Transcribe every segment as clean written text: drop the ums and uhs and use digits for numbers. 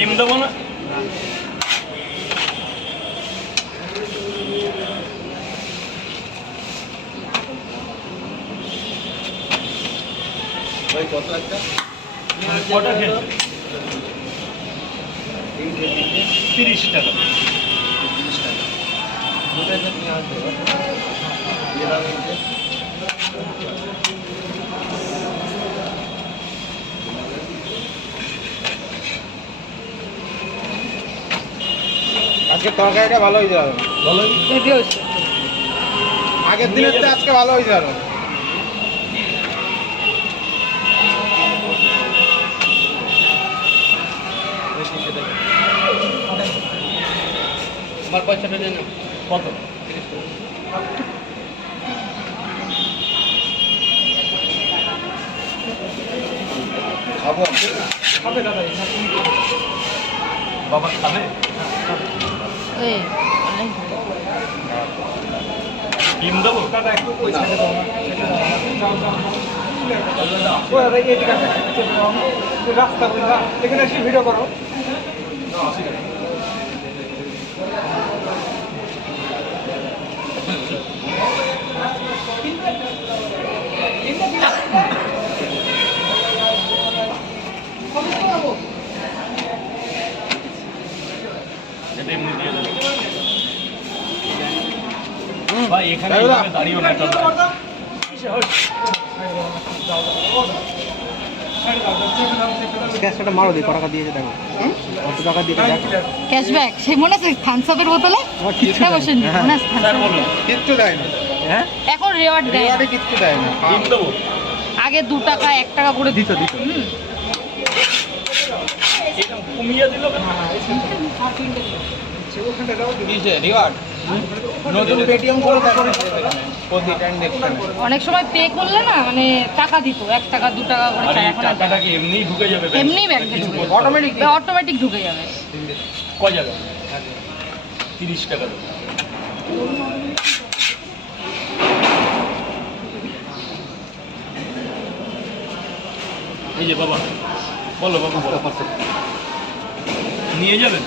ডিম দেবো না? ভাই কত একটা কটা খেয়েছে? 30 টাকা। 30 টাকা দুটো একটা পেঁয়াজ দেবো দিয়ে দাও নিচে আজকে তরকারিটা ভালো হয়েছে আরো ভালো হেভি হয়েছে। আগের দিনের থেকে আজকে ভালো হয়েছে আরো আমার পয়সাটা দেন। কত? খাবো বাবা খাবে? এই অনেক ডিম দেবো? রাস্তা এখানে এসে ভিডিও করো। এটা এমনি দিয়ে দেবো। ভাই এখানে দাঁড়িয়ে না গ্যাসটা মারো দিই, কত টাকা দিয়েছে দেখো, কত টাকা দিয়েছে দেখো। ক্যাশব্যাক সেই মনে আছে থামস আপের বোতলে আমার কিচ্ছু এটা বসেন দেয় না। মনে আছে thumbs স্যার up? বলুন কিচ্ছু দেয় না, হ্যাঁ এখন রেওয়ার্ড দেয় না। রেওয়ার্ডে কিচ্ছু দেয় না। ডিম দেবো? আগে 2 টাকা 1 টাকা করে দিত দিত। হুম। এটা কমিয়ে দিল কেন? দিয়েছে রিওয়ার্ড নতুন পেটিএম করে তারপরে প্রতি ট্রানজ্যাকশনে অনেক সময় পে করলে না মানে টাকা দিত 1 টাকা 2 টাকা করে আর চায়, এই এখন আর দেয় না। টাকাটা কি এমনিই ঢুকে যাবে ব্যাংকে? এমনি ব্যাংকে কিছু ঢুকে করতে যাবে। হবে না? অটোমেটিক ঢুকে যাবে। কয় টাকা? 30 টাকা দেবো। এই যে বাবা, বলো বাবু বলো। নিয়ে যাবেন?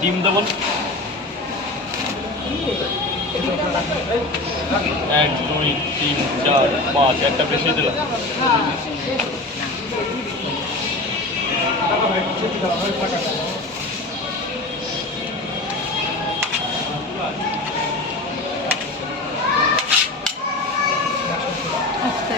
ডিম দেবো? 1 2 3 4 5 একটা বেশি দিলাম। আস্তে।